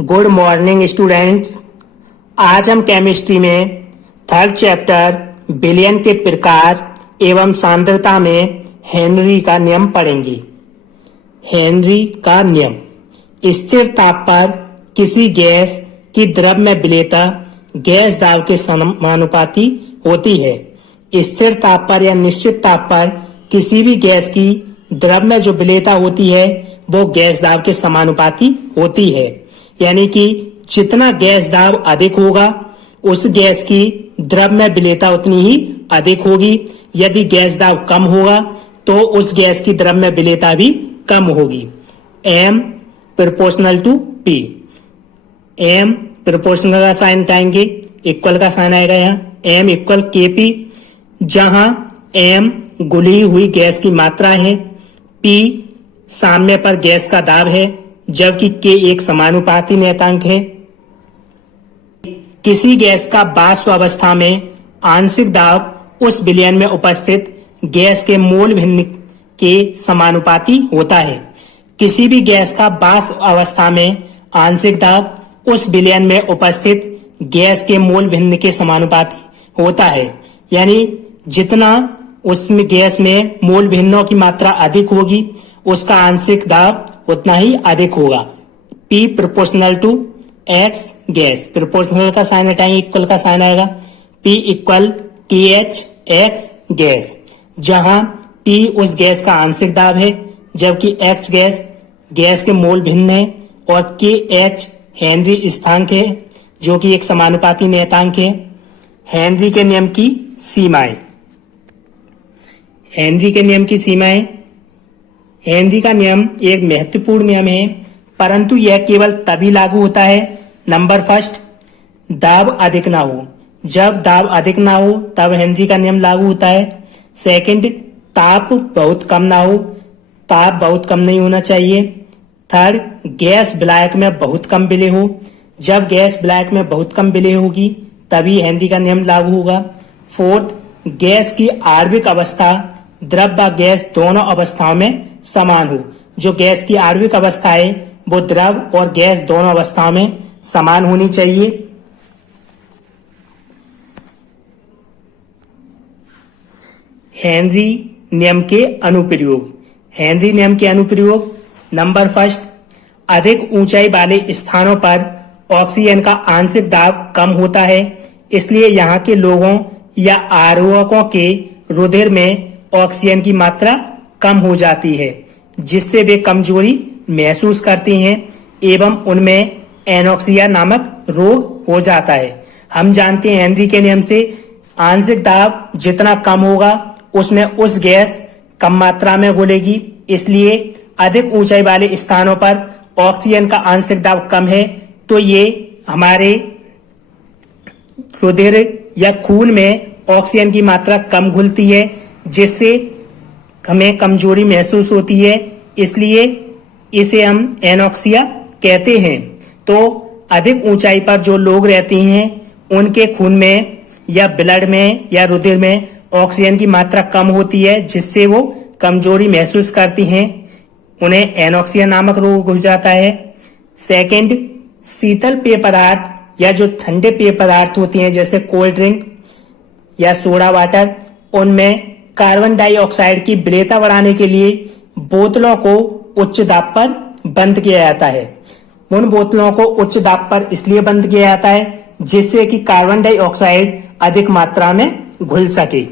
Good morning students. आज हम chemistry में थर्ड चैप्टर विलयन के प्रकार एवं सांद्रता में हेनरी का नियम पढ़ेंगे। हेनरी का नियम स्थिर ताप पर किसी गैस की द्रव में विलेयता गैस दाब के समानुपाती होती है। स्थिर ताप पर या निश्चित ताप पर किसी भी गैस की द्रव में जो विलेयता होती है वो गैस दाब के समानुपाती होती है। यानी कि जितना गैस दाब अधिक होगा उस गैस की द्रव में विलेयता उतनी ही अधिक होगी। यदि गैस दाब कम होगा तो उस गैस की द्रव में विलेयता भी कम होगी। M proportional to P। M proportional का साइन हटाएंगे, इक्वल का साइन आएगा यहाँ M इक्वल KP, जहां M घुली हुई गैस की मात्रा है, P सामने पर गैस का दाब है, जबकि K एक समानुपाती नियतांक है। किसी गैस का वाष्प अवस्था में आंशिक दाब उस विलयन में उपस्थित गैस के मोल भिन्न के समानुपाती होता है। किसी भी गैस का वाष्प अवस्था में आंशिक दाब उस विलयन में उपस्थित गैस के मोल भिन्न के समानुपाती होता है। यानी जितना उसमें गैस में मोल भिन्नों की मात्रा अधिक होगी उसका आंशिक दाब उतना ही अधिक होगा। P proportional to X gas, proportional का साइन हटाएंगे, इक्वल का साइन आएगा, P equal KH X gas, जहां P उस गैस का आंशिक दाब है जबकि X गैस गैस के मोल भिन्न है और KH हेनरी स्थिरांक है जो कि एक समानुपाती नियतांक है। हेनरी के नियम की सीमाएं। हेनरी के नियम की सीमाएं। हेनरी का नियम एक महत्वपूर्ण नियम है, परंतु यह केवल तभी लागू होता है नंबर फर्स्ट, दाब अधिक ना हो। जब दाब अधिक ना हो तब हेनरी का नियम लागू होता है। सेकंड, ताप बहुत कम ना हो, ताप बहुत कम नहीं होना चाहिए। थर्ड, गैस विलायक में बहुत कम विलेय हो। जब गैस विलायक में बहुत कम विलेय होगी तभी हेनरी का नियम लागू होगा। फोर्थ, गैस की आणविक अवस्था द्रव व गैस दोनों अवस्थाओं में समान हो। जो गैस की आणविक अवस्था है वो द्रव और गैस दोनों अवस्थाओं में समान होनी चाहिए। हेनरी नियम के अनुप्रयोग। हेनरी नियम के अनुप्रयोग नंबर फर्स्ट, अधिक ऊंचाई वाले स्थानों पर ऑक्सीजन का आंशिक दाब कम होता है, इसलिए यहाँ के लोगों या आरोहकों के रुधिर में ऑक्सीजन की मात्रा कम हो जाती है, जिससे वे कमजोरी महसूस करते हैं एवं उनमें एनोक्सिया नामक रोग हो जाता है। हम जानते हैं हेनरी के नियम से आंशिक दाब जितना कम होगा उसमें उस गैस कम मात्रा में घुलेगी, इसलिए अधिक ऊंचाई वाले स्थानों पर ऑक्सीजन का आंशिक दाब कम है तो ये हमारे रुधिर या खून में ऑक्सीजन की मात्रा कम घुलती है, जिससे हमें कमजोरी महसूस होती है, इसलिए इसे हम एनोक्सिया कहते हैं। तो अधिक ऊंचाई पर जो लोग रहते हैं उनके खून में या ब्लड में या रुधिर में ऑक्सीजन की मात्रा कम होती है, जिससे वो कमजोरी महसूस करती हैं, उन्हें एनोक्सिया नामक रोग हो जाता है। सेकंड, शीतल पेय पदार्थ या जो ठंडे पेय पदार्थ होते हैं जैसे कोल्ड ड्रिंक या सोडा वाटर, उनमें कार्बन डाइऑक्साइड की विलेयता बढ़ाने के लिए बोतलों को उच्च दाब पर बंद किया जाता है। उन बोतलों को उच्च दाब पर इसलिए बंद किया जाता है जिससे कि कार्बन डाइऑक्साइड अधिक मात्रा में घुल सके।